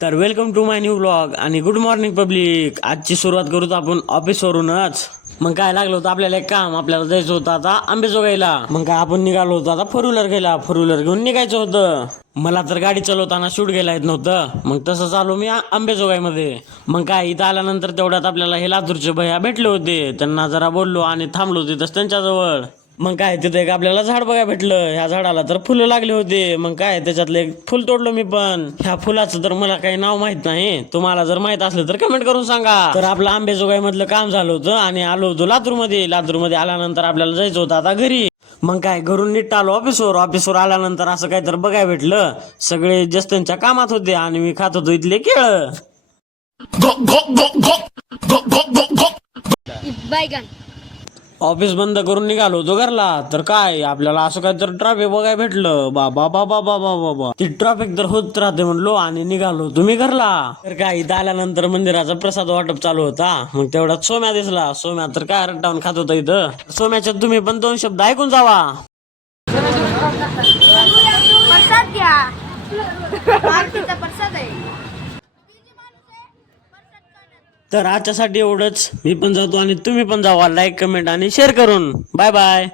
तर welcome to my new vlog आणि good morning public. आजची सुरुवात करूत आपण ऑफिसवरूनच. मग काय लागलं होतं आपल्याला एक काम, आपल्याला जायचं होतं आता आंबेजोगाईला. मग काय आपण निघालो होतो आता फोर व्हीलर घेऊन निघायचं होतं. मला तर गाडी चालवताना शूट गेला येत नव्हतं, मग तसंच आलो मी आंबेजोगाईमध्ये. मग काय इथं आल्यानंतर तेवढ्यात आपल्याला हे लातूरचे भैया भेटले होते. त्यांना जरा बोललो आणि थांबलो तिथंच त्यांच्याजवळ. मग काय तिथं एक आपल्याला झाड बघायला भेटलं. ह्या झाडाला तर फुलं लागली होती. मग काय त्याच्यातलं एक फुल तोडलो मी पण. ह्या फुलाचं तर मला काही नाव माहित नाही, तुम्हाला जर माहित असलं तर कमेंट करून सांगा. तर आपलं आंबेजोगाई मधलं काम झालं होतं आणि आलो होतो लातूरमध्ये आल्यानंतर आपल्याला जायचं होतं आता घरी. मग काय घरून नीट आलो ऑफिसवर आल्यानंतर असं काय तर बघायला भेटलं. सगळे जस्ट त्यांच्या कामात होते आणि मी खात होतो इथले केळ. बैगन. ऑफिस बंद करून निघालो होतो घरला, तर काय आपल्याला असं काय तर ट्रॅफिक बघायला भेटलं. बाबा बाबा बाबा बाबा, ती ट्रॅफिक तर होत राहते म्हणलो आणि निघालो तुम्ही घरला. तर काय इथं आल्यानंतर मंदिराचा प्रसाद वाटप चालू होता. मग तेवढ्यात सोम्या दिसला. सोम्या तर काय रट्टावून खात होता इथं. सोम्याच्यात तुम्ही पण 2 शब्द ऐकून जावा. प्रसाद घ्या. आरतीचा प्रसाद आहे. तर आजच्यासाठी एवढंच. मी पण जातो आणि तुम्ही पण जावा लाईक कमेंट आणि शेअर करून. Bye bye.